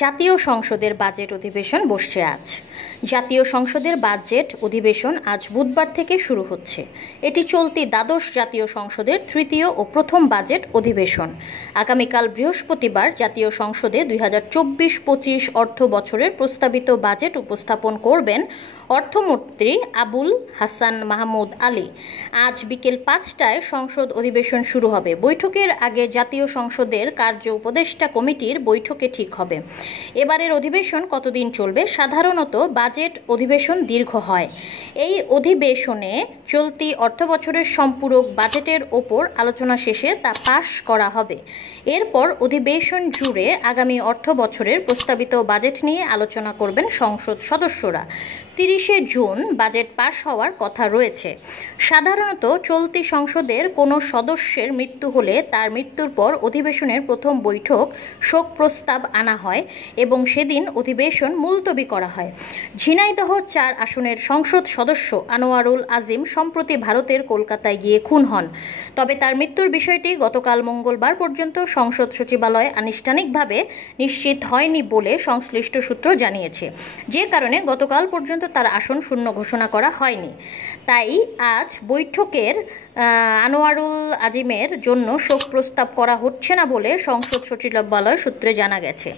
জাতীয় সংসদের বাজেট অধিবেশন বসছে আজ। জাতীয় সংসদের বাজেট অধিবেশন আজ বুধবার থেকে শুরু হচ্ছে। এটি চলতি দ্বাদশ জাতীয় সংসদের তৃতীয় ও প্রথম বাজেট অধিবেশন। আগামীকাল বৃহস্পতিবার জাতীয় সংসদে 2024-25 অর্থ বছরের প্রস্তাবিত বাজেট উপস্থাপন করবেন অর্থমন্ত্রী আবুল হাসান মাহমুদ আলী। আজ বিকেল 5টায় সংসদ অধিবেশন শুরু হবে। বৈঠকের আগে জাতীয় সংসদের কার্য উপদেষ্টা কমিটির বৈঠকে ঠিক হবে এবারের অধিবেশন কতদিন চলবে। সাধারণত বাজেট অধিবেশন দীর্ঘ হয়। এই অধিবেশনে চলতি অর্থবছরের সম্পূরক বাজেটের ওপর আলোচনা শেষে তা পাশ করা হবে। এরপর অধিবেশন জুড়ে আগামী অর্থ বছরের প্রস্তাবিত বাজেট নিয়ে আলোচনা করবেন সংসদ সদস্যরা। 30শে জুন বাজেট পাশ হওয়ার কথা রয়েছে। সাধারণত চলতি সংসদের কোনো সদস্যের মৃত্যু হলে তার মৃত্যুর পর অধিবেশনের প্রথম বৈঠক শোক প্রস্তাব আনা হয় এবং সেদিন অধিবেশন মুলতবি করা হয়। ঝিনাইদহ 4 আসনের সংসদ সদস্য আনোয়ারুল আজিম সম্প্রতি ভারতের কলকাতায় গিয়ে খুন হন। তবে তার মৃত্যুর বিষয়টি গতকাল মঙ্গলবার পর্যন্ত সংসদ সচিবালয় আনুষ্ঠানিকভাবে নিশ্চিত হয়নি বলে সংশ্লিষ্ট সূত্র জানিয়েছে, যে কারণে গতকাল পর্যন্ত তার আসন শূন্য ঘোষণা করা হয়নি। তাই আজ বৈঠকের আনোয়ারুল আজিমের জন্য শোক প্রস্তাব করা হচ্ছে না বলে সংসদ সচিবালয় সূত্রে জানা গেছে।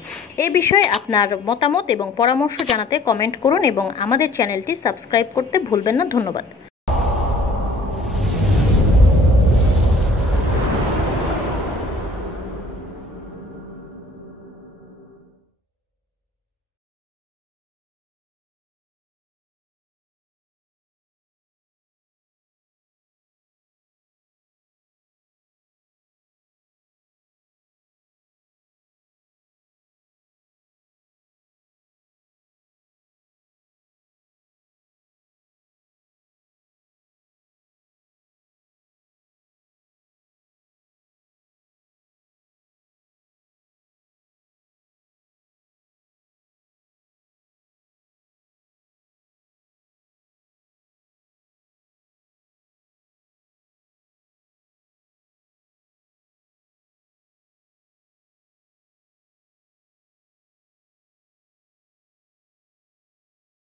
এ বিষয়ে আপনার মতামত এবং পরামর্শ জানাতে কমেন্ট করুন এবং আমাদের চ্যানেলটি সাবস্ক্রাইব করতে ভুলবেন না। ধন্যবাদ।